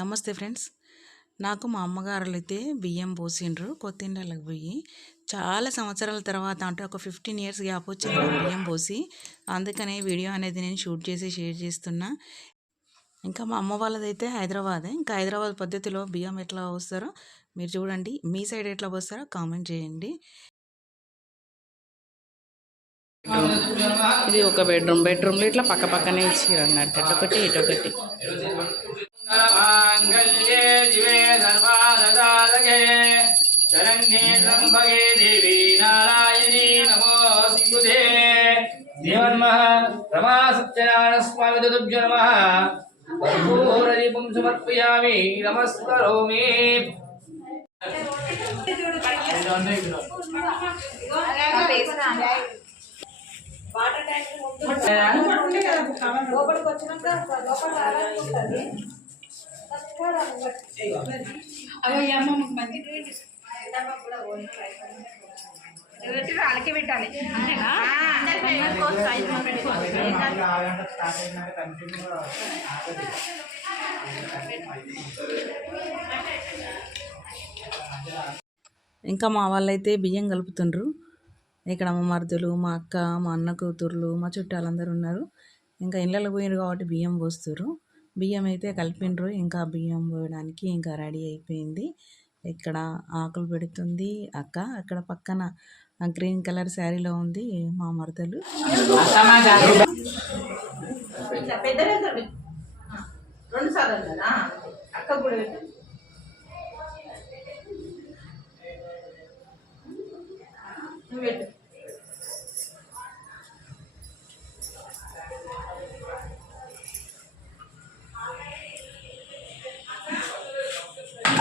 నమస్తే ఫ్రెండ్స్. నాకు మా అమ్మగారులు అయితే బియ్యం పోసిండ్రు కొత్తిండలకు పోయి. చాలా సంవత్సరాల తర్వాత అంటే ఒక ఫిఫ్టీన్ ఇయర్స్ గ్యాప్ వచ్చింది బియ్యం పోసి. అందుకనే వీడియో అనేది నేను షూట్ చేసి షేర్ చేస్తున్నా. ఇంకా మా అమ్మ వాళ్ళదైతే హైదరాబాదే. ఇంకా హైదరాబాద్ పద్ధతిలో బియ్యం ఎట్లా పోస్తారో మీరు చూడండి. మీ సైడ్ ఎట్లా పోస్తారో కామెంట్ చేయండి. ఇది ఒక బెడ్రూమ్ బెడ్రూమ్లో ఇట్లా పక్క పక్కనే ఇచ్చారు అన్నట్టు. ఒకటి ఇటొకటి. त्र्यम्बके देवी नारायणी नमोऽस्तुते देवन्मः रमा सत्यनारायणस्वामी तुभ्यो नमः कर्पूरदीपं समर्पयामि नमस्करोमि లోపలికి వచ్చినాక లోపల రావాలనుకుంటుంది పెట్టి వాళ్ళకి పెట్టాలి. ఇంకా మా వాళ్ళైతే బియ్యం కలుపుతుండ్రు. ఇక్కడ మా మరుదులు మా అక్క మా అన్న కూతుర్లు మా చుట్టాలందరూ ఉన్నారు. ఇంకా ఇళ్ళకి పోయినారు కాబట్టి బియ్యం పోస్తారు బియ్యం అయితే కలిపిండ్రు. ఇంకా బియ్యం పోయడానికి ఇంకా రెడీ అయిపోయింది. ఇక్కడ ఆకులు పెడుతుంది అక్క. అక్కడ పక్కన గ్రీన్ కలర్ శారీలో ఉంది మా మరదలు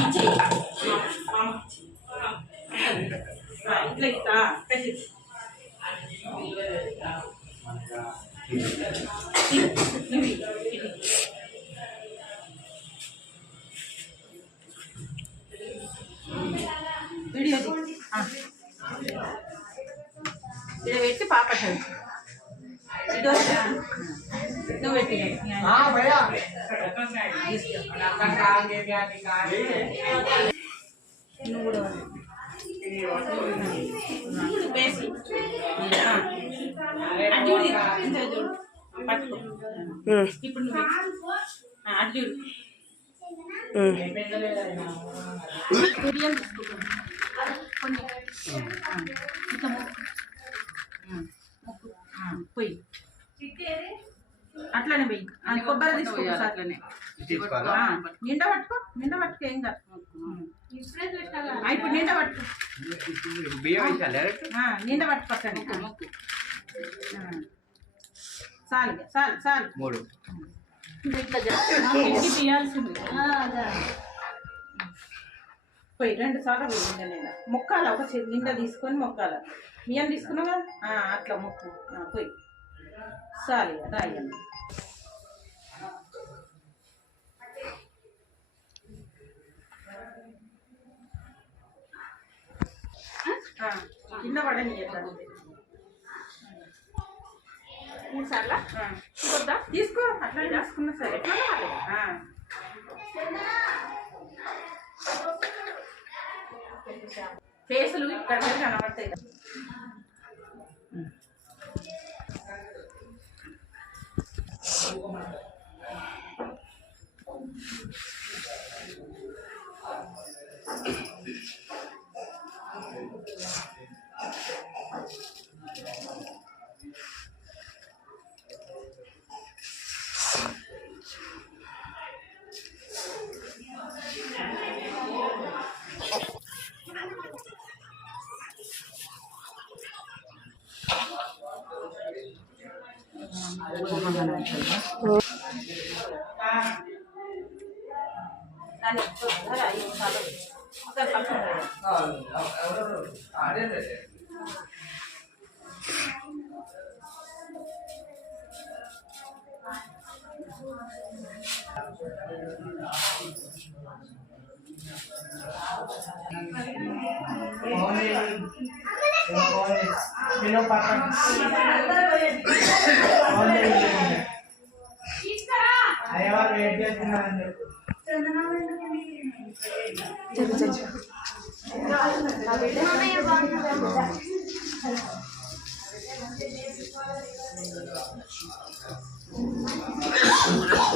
Thank you. వీడియో. ఇక్కడ పెట్టి పాప. నువ్వు పెట్టి నువ్వు కూడా ఇప్పుడు బేసి ఆ. పట్టుకో. ఇప్పుడు. కొన్ని. ఆ, ఇంకా మొక్కు. పొయ్యి అట్లనే పోయి. కొబ్బరి తీసుకో అట్లనే. నిండా పట్టుకో. నిండా పట్టుకో ఏం కాదు. ఇప్పుడు నిండా పట్టుకో. నిండా పట్టుకో అట్లనే. ఆ. చాలు చాలు చాలు. మూడు. పోయి రెండు సార్లు పోయి నిండా నిండా మొక్కాల ఒక నిండా తీసుకొని మొక్కాల. బియ్యం తీసుకున్నావు? కదా అట్లా మొక్కు. పోయి. చాలు రాయండి కింద పడని చేద్దాం మూడు సార్లు? వద్దా తీసుకో అట్లా తీసుకున్నా సరే. ఆ. ఫేసులు ఇక్కడ కనబడతాయి. కదా. దాన్ని Hello, Papa. Çabuk çabuk. Tamam.